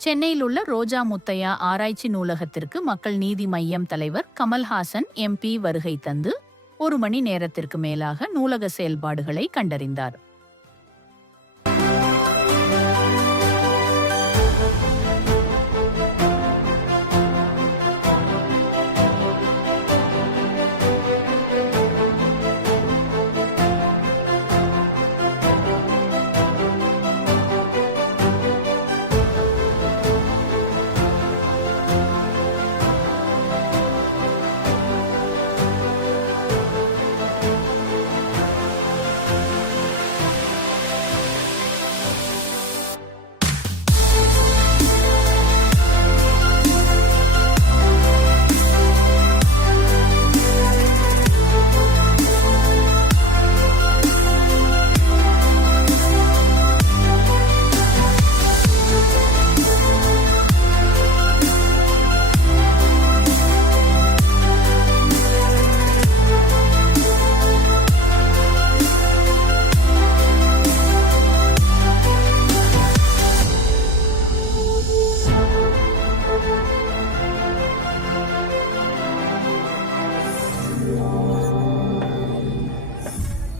சென்னையில் உள்ள ரோஜா முத்தையா ஆராய்ச்சி நூலகத்திற்கு மக்கள் நீதி மய்யம் தலைவர் கமல்ஹாசன் எம்பி வருகை தந்து 1 மணி நேரத்திற்கு மேலாக நூலக செயல்பாடுகளை கண்டறிந்தார்.